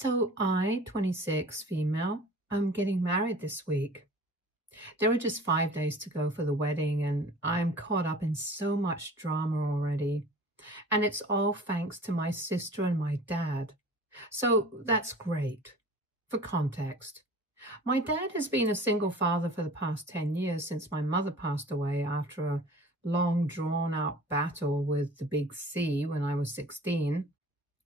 So I, 26, female, I'm getting married this week. There are just 5 days to go for the wedding, and I'm caught up in so much drama already. And it's all thanks to my sister and my dad. So that's great. For context, my dad has been a single father for the past 10 years since my mother passed away after a long drawn out battle with the big C when I was 16.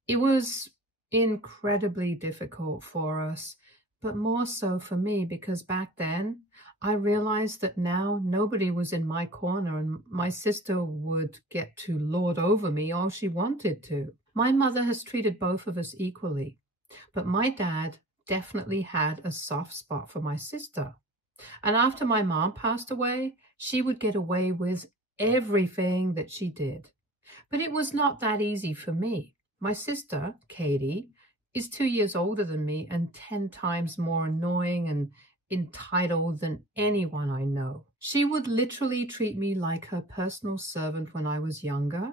It was incredibly difficult for us, but more so for me because back then I realized that now nobody was in my corner and my sister would get to lord over me all she wanted to. My mother has treated both of us equally, but my dad definitely had a soft spot for my sister. And after my mom passed away, she would get away with everything that she did. But it was not that easy for me. My sister, Katie, is 2 years older than me and 10 times more annoying and entitled than anyone I know. She would literally treat me like her personal servant when I was younger.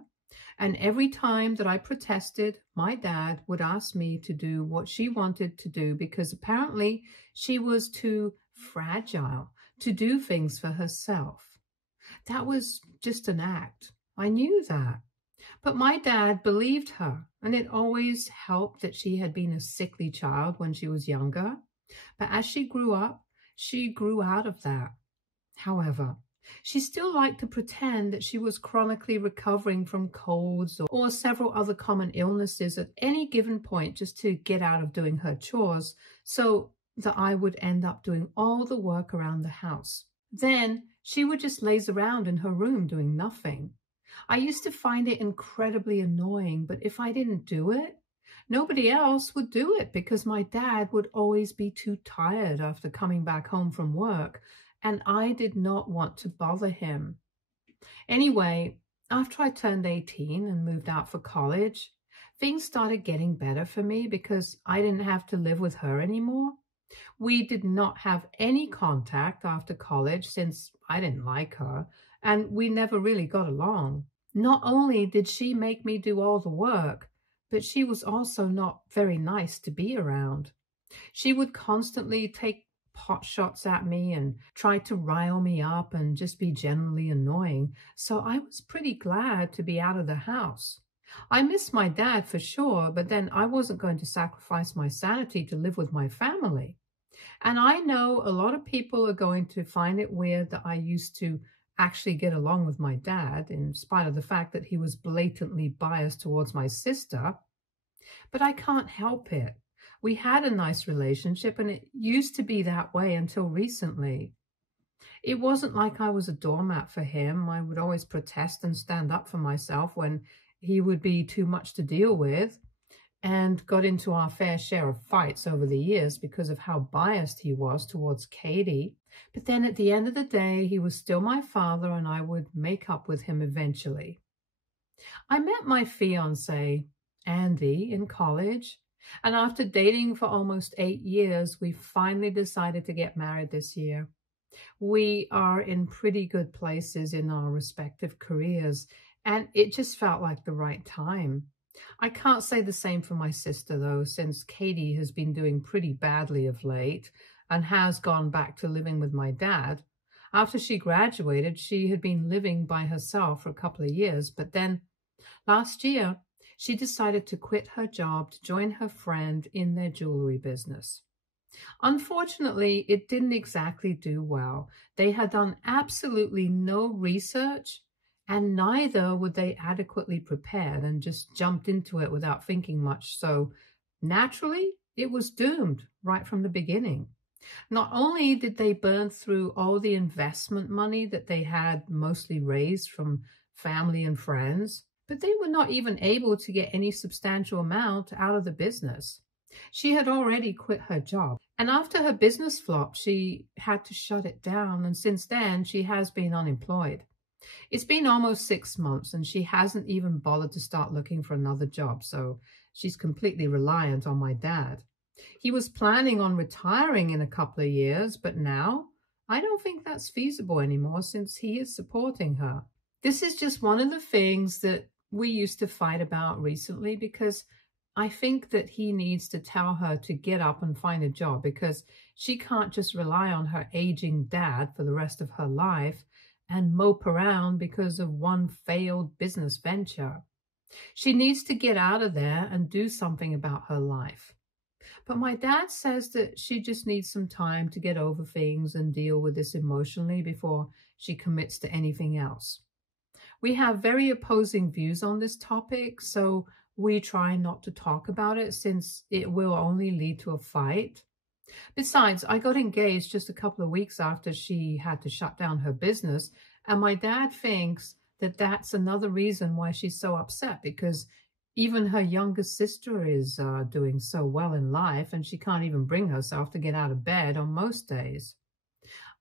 And every time that I protested, my dad would ask me to do what she wanted to do because apparently she was too fragile to do things for herself. That was just an act. I knew that. But my dad believed her, and it always helped that she had been a sickly child when she was younger. But as she grew up, she grew out of that. However, she still liked to pretend that she was chronically recovering from colds or several other common illnesses at any given point just to get out of doing her chores so that I would end up doing all the work around the house. Then she would just laze around in her room doing nothing. I used to find it incredibly annoying, but if I didn't do it, nobody else would do it because my dad would always be too tired after coming back home from work, and I did not want to bother him. Anyway, after I turned 18 and moved out for college, things started getting better for me because I didn't have to live with her anymore. We did not have any contact after college since I didn't like her, and we never really got along. Not only did she make me do all the work, but she was also not very nice to be around. She would constantly take pot shots at me and try to rile me up and just be generally annoying, so I was pretty glad to be out of the house. I missed my dad for sure, but then I wasn't going to sacrifice my sanity to live with my family. And I know a lot of people are going to find it weird that I used to actually get along with my dad, in spite of the fact that he was blatantly biased towards my sister. But I can't help it. We had a nice relationship, and it used to be that way until recently. It wasn't like I was a doormat for him. I would always protest and stand up for myself when he would be too much to deal with, and got into our fair share of fights over the years because of how biased he was towards Katie. But then at the end of the day, he was still my father, and I would make up with him eventually. I met my fiancé, Andy, in college, and after dating for almost 8 years, we finally decided to get married this year. We are in pretty good places in our respective careers, and it just felt like the right time. I can't say the same for my sister, though, since Katie has been doing pretty badly of late and has gone back to living with my dad. After she graduated, she had been living by herself for a couple of years, but then last year, she decided to quit her job to join her friend in their jewelry business. Unfortunately, it didn't exactly do well. They had done absolutely no research, and neither were they adequately prepared and just jumped into it without thinking much. So naturally, it was doomed right from the beginning. Not only did they burn through all the investment money that they had mostly raised from family and friends, but they were not even able to get any substantial amount out of the business. She had already quit her job, and after her business flopped, she had to shut it down, and since then, she has been unemployed. It's been almost 6 months, and she hasn't even bothered to start looking for another job, so she's completely reliant on my dad. He was planning on retiring in a couple of years, but now I don't think that's feasible anymore since he is supporting her. This is just one of the things that we used to fight about recently because I think that he needs to tell her to get up and find a job because she can't just rely on her aging dad for the rest of her life and mope around because of one failed business venture. She needs to get out of there and do something about her life. But my dad says that she just needs some time to get over things and deal with this emotionally before she commits to anything else. We have very opposing views on this topic, so we try not to talk about it since it will only lead to a fight. Besides, I got engaged just a couple of weeks after she had to shut down her business, and my dad thinks that that's another reason why she's so upset, because even her younger sister is doing so well in life, and she can't even bring herself to get out of bed on most days.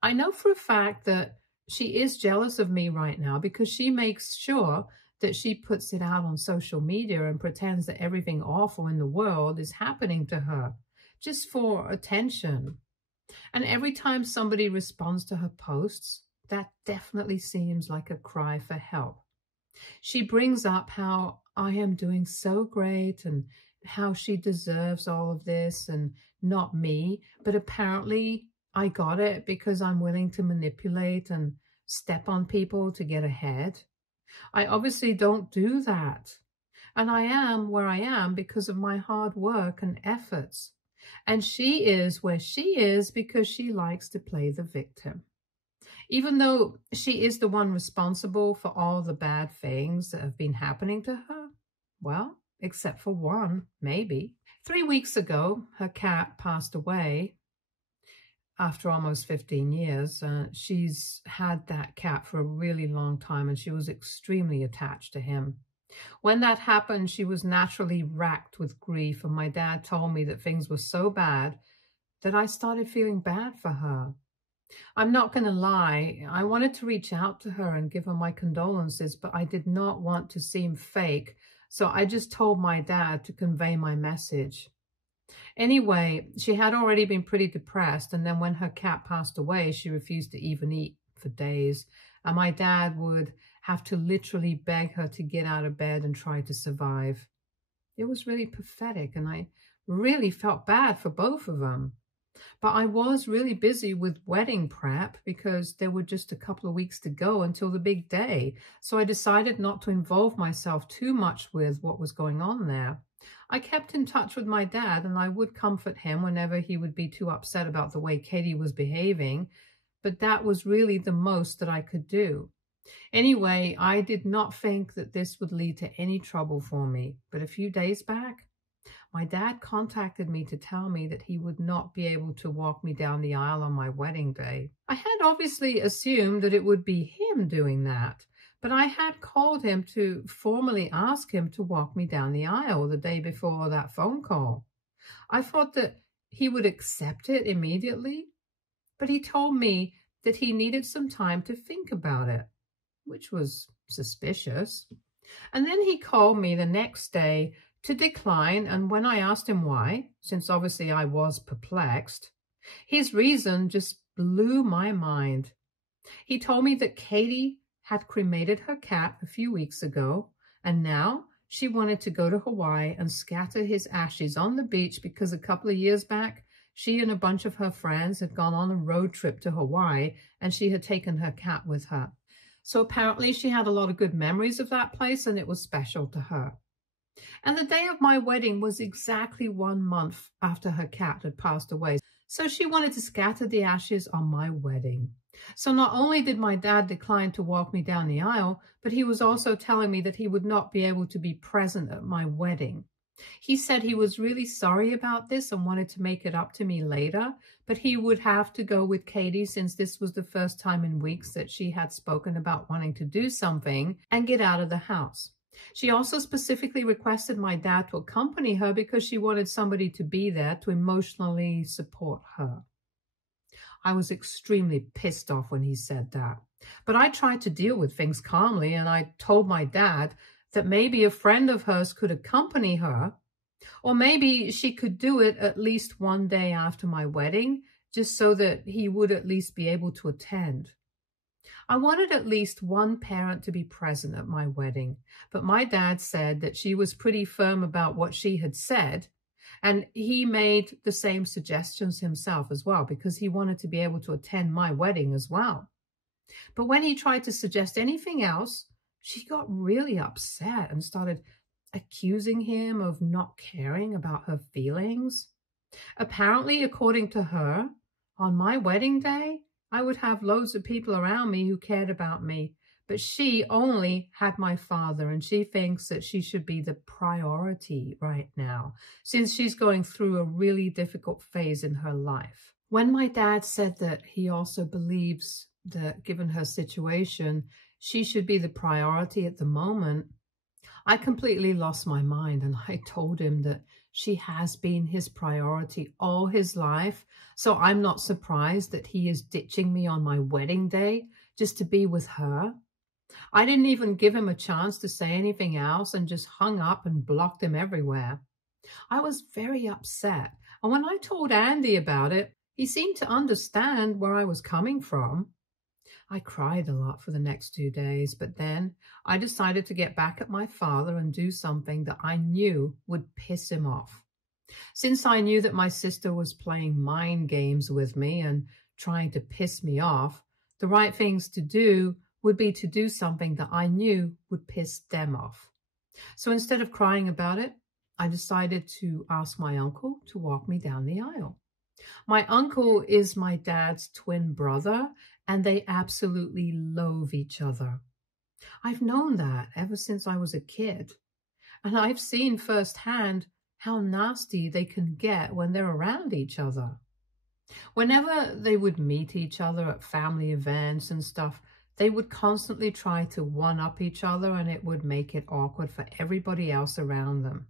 I know for a fact that she is jealous of me right now because she makes sure that she puts it out on social media and pretends that everything awful in the world is happening to her just for attention. And every time somebody responds to her posts, that definitely seems like a cry for help. She brings up how I am doing so great and how she deserves all of this and not me, but apparently I got it because I'm willing to manipulate and step on people to get ahead. I obviously don't do that. And I am where I am because of my hard work and efforts. And she is where she is because she likes to play the victim. Even though she is the one responsible for all the bad things that have been happening to her, well, except for one, maybe. 3 weeks ago, her cat passed away after almost 15 years. She's had that cat for a really long time, and she was extremely attached to him. When that happened, she was naturally racked with grief, and my dad told me that things were so bad that I started feeling bad for her. I'm not going to lie, I wanted to reach out to her and give her my condolences, but I did not want to seem fake, so I just told my dad to convey my message. Anyway, she had already been pretty depressed, and then when her cat passed away, she refused to even eat for days, and my dad would have to literally beg her to get out of bed and try to survive. It was really pathetic, and I really felt bad for both of them. But I was really busy with wedding prep because there were just a couple of weeks to go until the big day, so I decided not to involve myself too much with what was going on there. I kept in touch with my dad, and I would comfort him whenever he would be too upset about the way Katie was behaving, but that was really the most that I could do. Anyway, I did not think that this would lead to any trouble for me, but a few days back, my dad contacted me to tell me that he would not be able to walk me down the aisle on my wedding day. I had obviously assumed that it would be him doing that, but I had called him to formally ask him to walk me down the aisle the day before that phone call. I thought that he would accept it immediately, but he told me that he needed some time to think about it, which was suspicious. And then he called me the next day to decline, and when I asked him why, since obviously I was perplexed, his reason just blew my mind. He told me that Katie had cremated her cat a few weeks ago, and now she wanted to go to Hawaii and scatter his ashes on the beach because a couple of years back, she and a bunch of her friends had gone on a road trip to Hawaii, and she had taken her cat with her. So apparently she had a lot of good memories of that place, and it was special to her. And the day of my wedding was exactly 1 month after her cat had passed away. So she wanted to scatter the ashes on my wedding. So not only did my dad decline to walk me down the aisle, but he was also telling me that he would not be able to be present at my wedding. He said he was really sorry about this and wanted to make it up to me later, but he would have to go with Katie since this was the first time in weeks that she had spoken about wanting to do something and get out of the house. She also specifically requested my dad to accompany her because she wanted somebody to be there to emotionally support her. I was extremely pissed off when he said that, but I tried to deal with things calmly, and I told my dad that maybe a friend of hers could accompany her, or maybe she could do it at least one day after my wedding, just so that he would at least be able to attend. I wanted at least one parent to be present at my wedding, but my dad said that she was pretty firm about what she had said, and he made the same suggestions himself as well because he wanted to be able to attend my wedding as well. But when he tried to suggest anything else, she got really upset and started accusing him of not caring about her feelings. Apparently, according to her, on my wedding day, I would have loads of people around me who cared about me, but she only had my father, and she thinks that she should be the priority right now, since she's going through a really difficult phase in her life. When my dad said that he also believes that given her situation, she should be the priority at the moment, I completely lost my mind, and I told him that she has been his priority all his life, so I'm not surprised that he is ditching me on my wedding day just to be with her. I didn't even give him a chance to say anything else and just hung up and blocked him everywhere. I was very upset, and when I told Andy about it, he seemed to understand where I was coming from. I cried a lot for the next 2 days, but then I decided to get back at my father and do something that I knew would piss him off. Since I knew that my sister was playing mind games with me and trying to piss me off, the right things to do would be to do something that I knew would piss them off. So instead of crying about it, I decided to ask my uncle to walk me down the aisle. My uncle is my dad's twin brother, and they absolutely loathe each other. I've known that ever since I was a kid, and I've seen firsthand how nasty they can get when they're around each other. Whenever they would meet each other at family events and stuff, they would constantly try to one-up each other, and it would make it awkward for everybody else around them.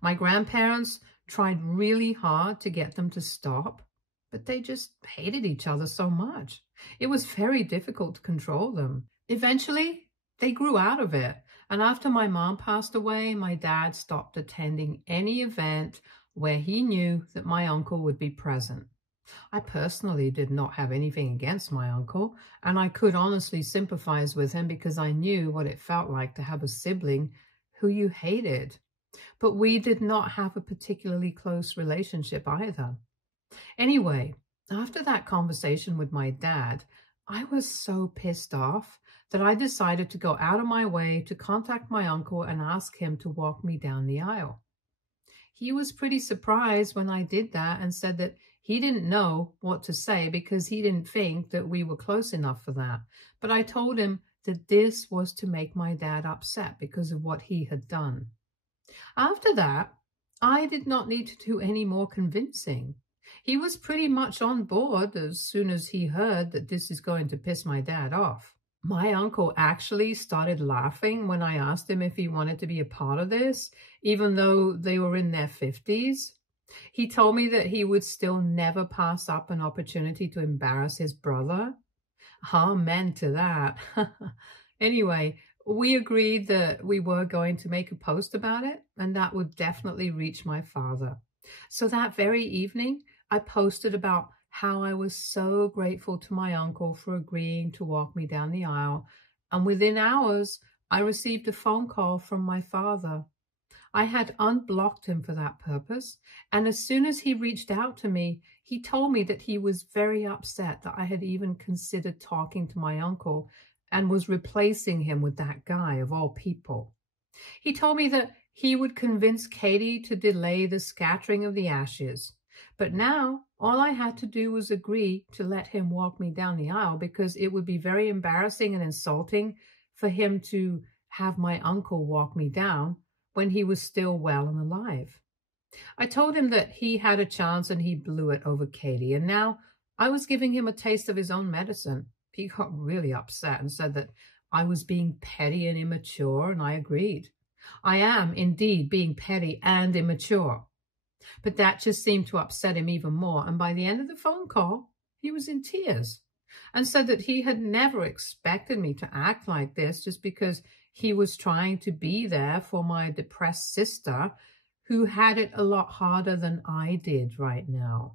My grandparents tried really hard to get them to stop, but they just hated each other so much. It was very difficult to control them. Eventually, they grew out of it, and after my mom passed away, my dad stopped attending any event where he knew that my uncle would be present. I personally did not have anything against my uncle, and I could honestly sympathize with him because I knew what it felt like to have a sibling who you hated. But we did not have a particularly close relationship either. Anyway, after that conversation with my dad, I was so pissed off that I decided to go out of my way to contact my uncle and ask him to walk me down the aisle. He was pretty surprised when I did that and said that he didn't know what to say because he didn't think that we were close enough for that. But I told him that this was to make my dad upset because of what he had done. After that, I did not need to do any more convincing. He was pretty much on board as soon as he heard that this is going to piss my dad off. My uncle actually started laughing when I asked him if he wanted to be a part of this, even though they were in their 50s. He told me that he would still never pass up an opportunity to embarrass his brother. Amen to that. Anyway, we agreed that we were going to make a post about it, and that would definitely reach my father. So that very evening, I posted about how I was so grateful to my uncle for agreeing to walk me down the aisle, and within hours, I received a phone call from my father. I had unblocked him for that purpose, and as soon as he reached out to me, he told me that he was very upset that I had even considered talking to my uncle and was replacing him with that guy of all people. He told me that he would convince Katie to delay the scattering of the ashes. But now, all I had to do was agree to let him walk me down the aisle because it would be very embarrassing and insulting for him to have my uncle walk me down when he was still well and alive. I told him that he had a chance and he blew it over Katie, and now I was giving him a taste of his own medicine. He got really upset and said that I was being petty and immature, and I agreed. I am indeed being petty and immature. But that just seemed to upset him even more, and by the end of the phone call, he was in tears and said that he had never expected me to act like this just because he was trying to be there for my depressed sister who had it a lot harder than I did right now.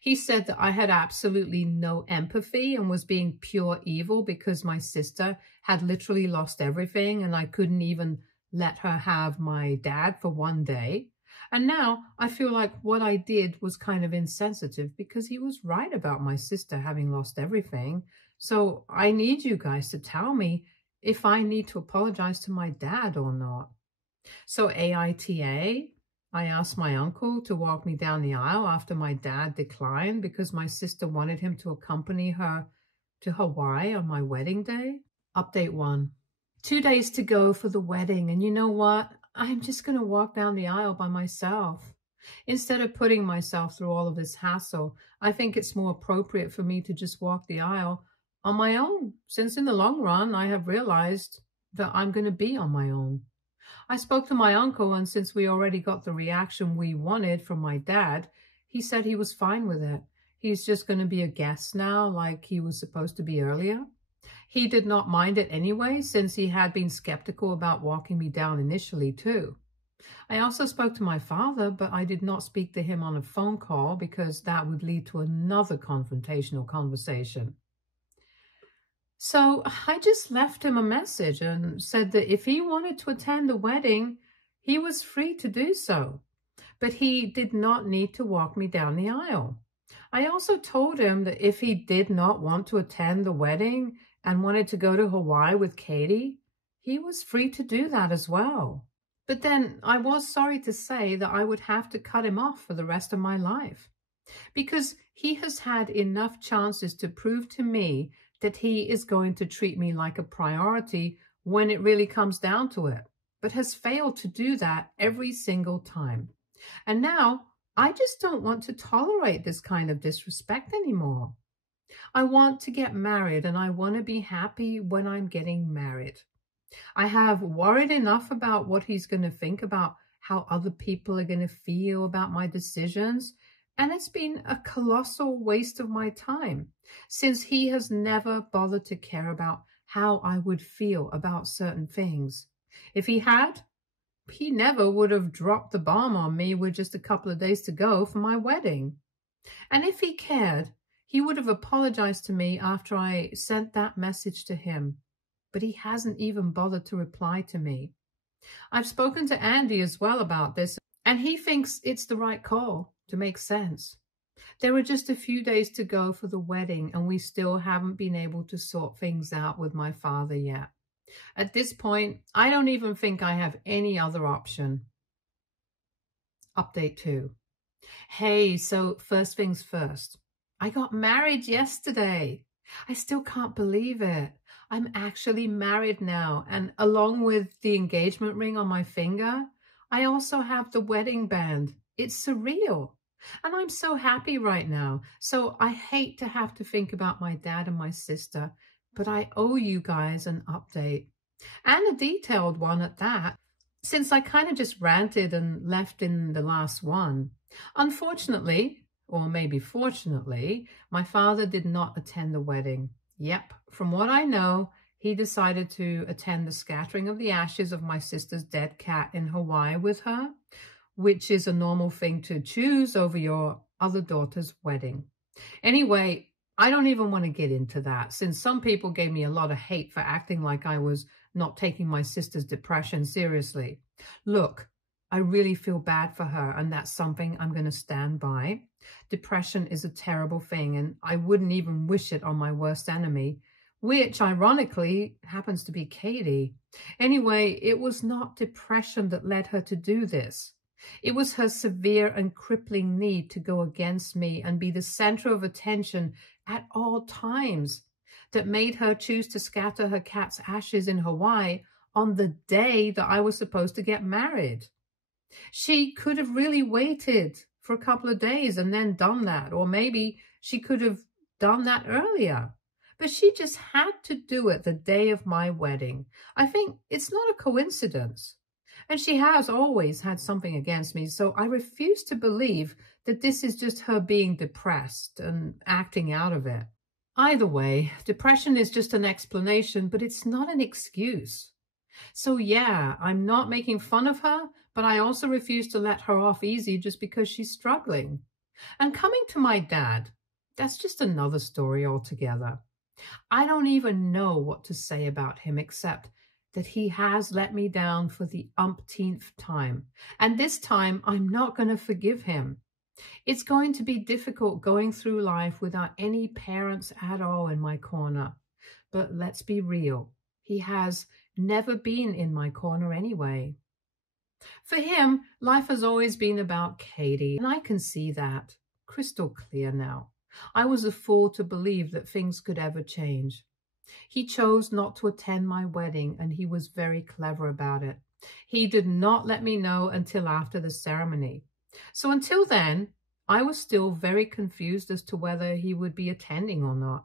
He said that I had absolutely no empathy and was being pure evil because my sister had literally lost everything and I couldn't even let her have my dad for one day. And now I feel like what I did was kind of insensitive because he was right about my sister having lost everything. So I need you guys to tell me if I need to apologize to my dad or not. So AITA, I asked my uncle to walk me down the aisle after my dad declined because my sister wanted him to accompany her to Hawaii on my wedding day. Update 1. 2 days to go for the wedding, and you know what? I'm just going to walk down the aisle by myself. Instead of putting myself through all of this hassle, I think it's more appropriate for me to just walk the aisle on my own, since in the long run, I have realized that I'm going to be on my own. I spoke to my uncle, and since we already got the reaction we wanted from my dad, he said he was fine with it. He's just going to be a guest now, like he was supposed to be earlier. He did not mind it anyway, since he had been skeptical about walking me down initially too. I also spoke to my father, but I did not speak to him on a phone call because that would lead to another confrontational conversation. So I just left him a message and said that if he wanted to attend the wedding, he was free to do so, but he did not need to walk me down the aisle. I also told him that if he did not want to attend the wedding and wanted to go to Hawaii with Katie, he was free to do that as well. But then I was sorry to say that I would have to cut him off for the rest of my life, because he has had enough chances to prove to me that he is going to treat me like a priority when it really comes down to it, but has failed to do that every single time. And now I just don't want to tolerate this kind of disrespect anymore. I want to get married, and I want to be happy when I'm getting married. I have worried enough about what he's going to think about how other people are going to feel about my decisions, and it's been a colossal waste of my time, since he has never bothered to care about how I would feel about certain things. If he had, he never would have dropped the bomb on me with just a couple of days to go for my wedding. And if he cared, he would have apologized to me after I sent that message to him. But he hasn't even bothered to reply to me. I've spoken to Andy as well about this, and he thinks it's the right call to make sense. There are just a few days to go for the wedding, and we still haven't been able to sort things out with my father yet. At this point, I don't even think I have any other option. Update 2. Hey, so first things first. I got married yesterday. I still can't believe it. I'm actually married now, and along with the engagement ring on my finger, I also have the wedding band. It's surreal. And I'm so happy right now. So I hate to have to think about my dad and my sister, but I owe you guys an update, and a detailed one at that, since I kind of just ranted and left in the last one. Unfortunately, or maybe fortunately, my father did not attend the wedding. Yep, from what I know, he decided to attend the scattering of the ashes of my sister's dead cat in Hawaii with her, which is a normal thing to choose over your other daughter's wedding. Anyway, I don't even want to get into that, since some people gave me a lot of hate for acting like I was not taking my sister's depression seriously. Look, I really feel bad for her, and that's something I'm going to stand by. Depression is a terrible thing, and I wouldn't even wish it on my worst enemy, which ironically happens to be Katie. Anyway, it was not depression that led her to do this. It was her severe and crippling need to go against me and be the center of attention at all times that made her choose to scatter her cat's ashes in Hawaii on the day that I was supposed to get married. She could have really waited for a couple of days and then done that, or maybe she could have done that earlier. But she just had to do it the day of my wedding. I think it's not a coincidence. And she has always had something against me, so I refuse to believe that this is just her being depressed and acting out of it. Either way, depression is just an explanation, but it's not an excuse. So yeah, I'm not making fun of her, but I also refuse to let her off easy just because she's struggling. And coming to my dad, that's just another story altogether. I don't even know what to say about him except that he has let me down for the umpteenth time. And this time, I'm not going to forgive him. It's going to be difficult going through life without any parents at all in my corner. But let's be real. He has never been in my corner anyway. For him, life has always been about Katie, and I can see that crystal clear now. I was a fool to believe that things could ever change. He chose not to attend my wedding, and he was very clever about it. He did not let me know until after the ceremony. So until then, I was still very confused as to whether he would be attending or not.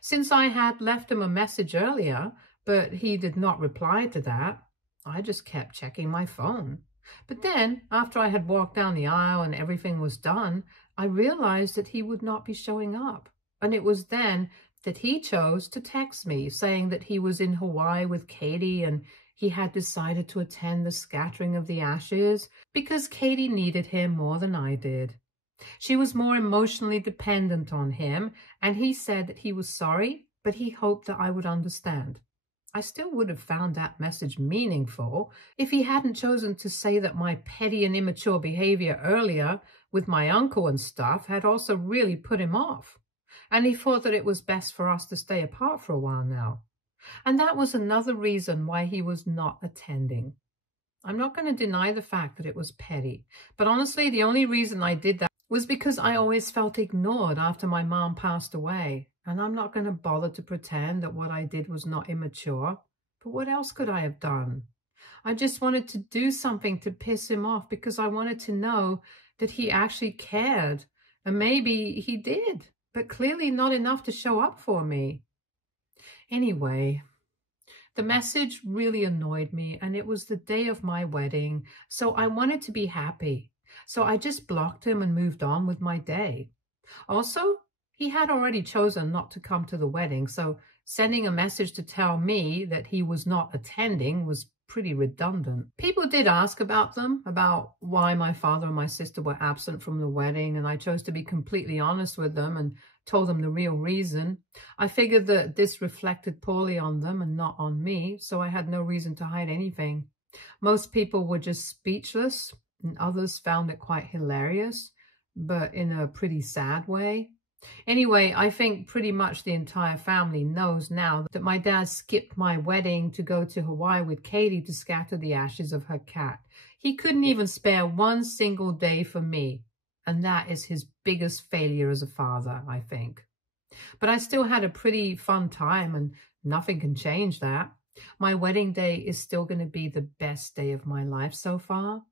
Since I had left him a message earlier, but he did not reply to that, I just kept checking my phone. But then, after I had walked down the aisle and everything was done, I realized that he would not be showing up. And it was then that he chose to text me, saying that he was in Hawaii with Katie and he had decided to attend the scattering of the ashes because Katie needed him more than I did. She was more emotionally dependent on him, and he said that he was sorry, but he hoped that I would understand. I still would have found that message meaningful if he hadn't chosen to say that my petty and immature behavior earlier with my uncle and stuff had also really put him off. And he thought that it was best for us to stay apart for a while now. And that was another reason why he was not attending. I'm not going to deny the fact that it was petty, but honestly, the only reason I did that was because I always felt ignored after my mom passed away. And I'm not going to bother to pretend that what I did was not immature. But what else could I have done? I just wanted to do something to piss him off because I wanted to know that he actually cared. And maybe he did, but clearly not enough to show up for me. Anyway, the message really annoyed me, and it was the day of my wedding, so I wanted to be happy. So I just blocked him and moved on with my day. Also, he had already chosen not to come to the wedding, so sending a message to tell me that he was not attending was pretty redundant. People did ask about why my father and my sister were absent from the wedding, and I chose to be completely honest with them and told them the real reason. I figured that this reflected poorly on them and not on me, so I had no reason to hide anything. Most people were just speechless, and others found it quite hilarious, but in a pretty sad way. Anyway, I think pretty much the entire family knows now that my dad skipped my wedding to go to Hawaii with Katie to scatter the ashes of her cat. He couldn't even spare one single day for me, and that is his biggest failure as a father, I think. But I still had a pretty fun time, and nothing can change that. My wedding day is still going to be the best day of my life so far.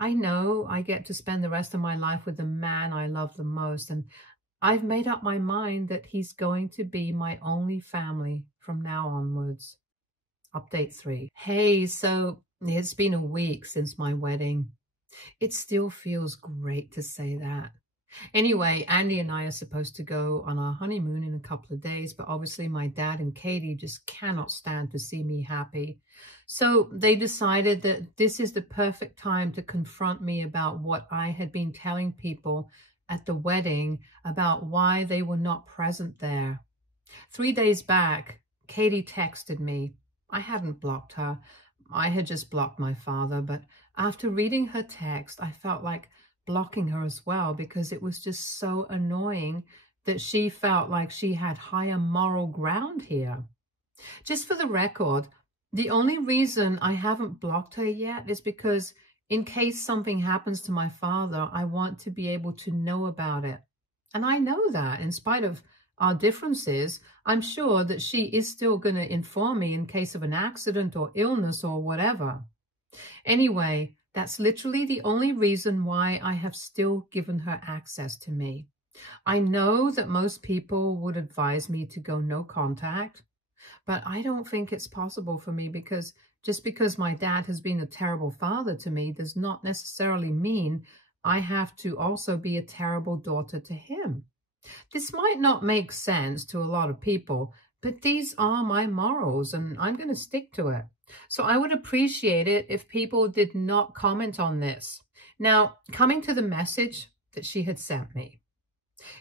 I know I get to spend the rest of my life with the man I love the most, and I've made up my mind that he's going to be my only family from now onwards. Update 3. Hey, so it's been a week since my wedding. It still feels great to say that. Anyway, Andy and I are supposed to go on our honeymoon in a couple of days, but obviously my dad and Katie just cannot stand to see me happy. So they decided that this is the perfect time to confront me about what I had been telling people at the wedding about why they were not present there. 3 days back, Katie texted me. I hadn't blocked her. I had just blocked my father, but after reading her text, I felt like blocking her as well because it was just so annoying that she felt like she had higher moral ground here. Just for the record, the only reason I haven't blocked her yet is because in case something happens to my father, I want to be able to know about it. And I know that in spite of our differences, I'm sure that she is still going to inform me in case of an accident or illness or whatever. Anyway, that's literally the only reason why I have still given her access to me. I know that most people would advise me to go no contact, but I don't think it's possible for me because just because my dad has been a terrible father to me does not necessarily mean I have to also be a terrible daughter to him. This might not make sense to a lot of people, but these are my morals and I'm going to stick to it. So I would appreciate it if people did not comment on this. Now, coming to the message, that she had sent me.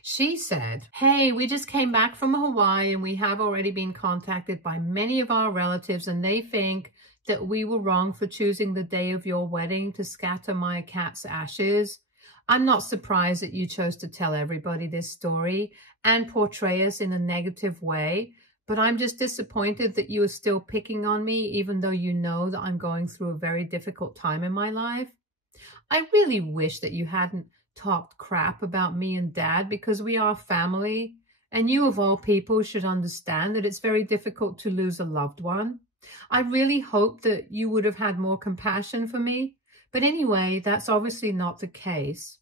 She said, "Hey, we just came back from Hawaii and we have already been contacted by many of our relatives and they think that we were wrong for choosing the day of your wedding to scatter my cat's ashes. I'm not surprised that you chose to tell everybody this story and portray us in a negative way, but I'm just disappointed that you are still picking on me even though you know that I'm going through a very difficult time in my life. I really wish that you hadn't talked crap about me and Dad because we are family, and you of all people should understand that it's very difficult to lose a loved one. I really hope that you would have had more compassion for me, but anyway, that's obviously not the case.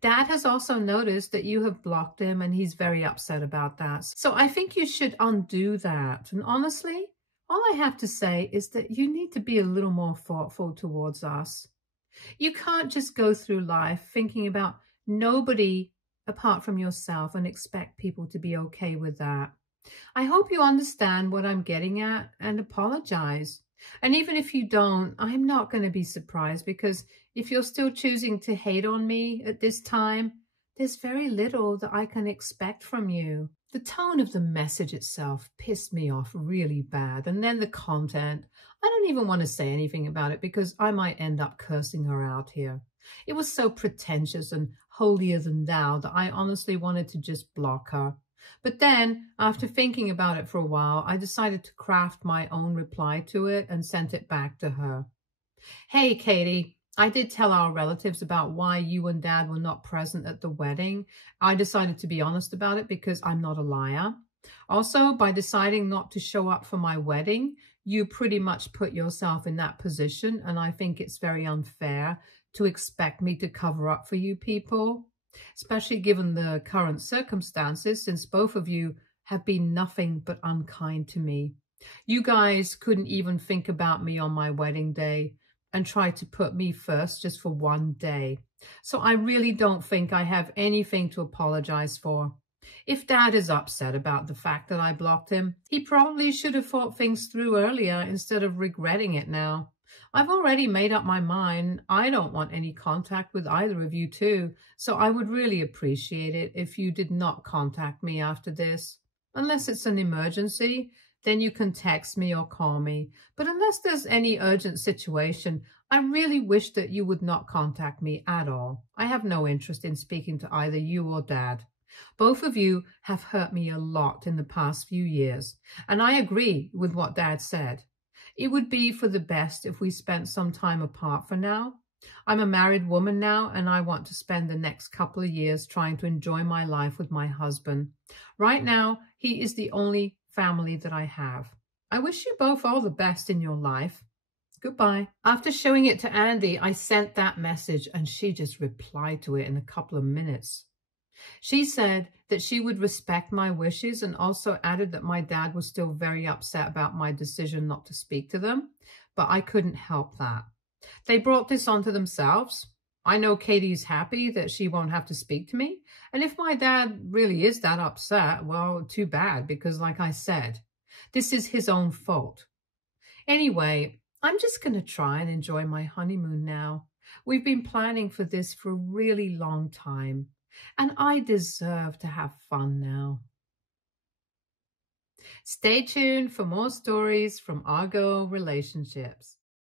Dad has also noticed that you have blocked him and he's very upset about that. So I think you should undo that. And honestly, all I have to say is that you need to be a little more thoughtful towards us. You can't just go through life thinking about nobody apart from yourself and expect people to be okay with that. I hope you understand what I'm getting at and apologize. And even if you don't, I'm not going to be surprised because if you're still choosing to hate on me at this time, there's very little that I can expect from you. The tone of the message itself pissed me off really bad. And then the content, I don't even want to say anything about it because I might end up cursing her out here. It was so pretentious and holier than thou that I honestly wanted to just block her. But then, after thinking about it for a while, I decided to craft my own reply to it and sent it back to her. Hey, Katie, I did tell our relatives about why you and Dad were not present at the wedding. I decided to be honest about it because I'm not a liar. Also, by deciding not to show up for my wedding, you pretty much put yourself in that position, and I think it's very unfair to expect me to cover up for you people, especially given the current circumstances, since both of you have been nothing but unkind to me. You guys couldn't even think about me on my wedding day and try to put me first just for one day. So I really don't think I have anything to apologize for. If Dad is upset about the fact that I blocked him, he probably should have thought things through earlier instead of regretting it now. I've already made up my mind. I don't want any contact with either of you two, so I would really appreciate it if you did not contact me after this. Unless it's an emergency, then you can text me or call me. But unless there's any urgent situation, I really wish that you would not contact me at all. I have no interest in speaking to either you or Dad. Both of you have hurt me a lot in the past few years, and I agree with what Dad said. It would be for the best if we spent some time apart for now. I'm a married woman now, and I want to spend the next couple of years trying to enjoy my life with my husband. Right now, he is the only family that I have. I wish you both all the best in your life. Goodbye. After showing it to Andy, I sent that message, and she just replied to it in a couple of minutes. She said that she would respect my wishes and also added that my dad was still very upset about my decision not to speak to them, but I couldn't help that. They brought this onto themselves. I know Katie's happy that she won't have to speak to me, and if my dad really is that upset, well, too bad, because like I said, this is his own fault. Anyway, I'm just going to try and enjoy my honeymoon now. We've been planning for this for a really long time. And I deserve to have fun now. Stay tuned for more stories from Argo Relationships.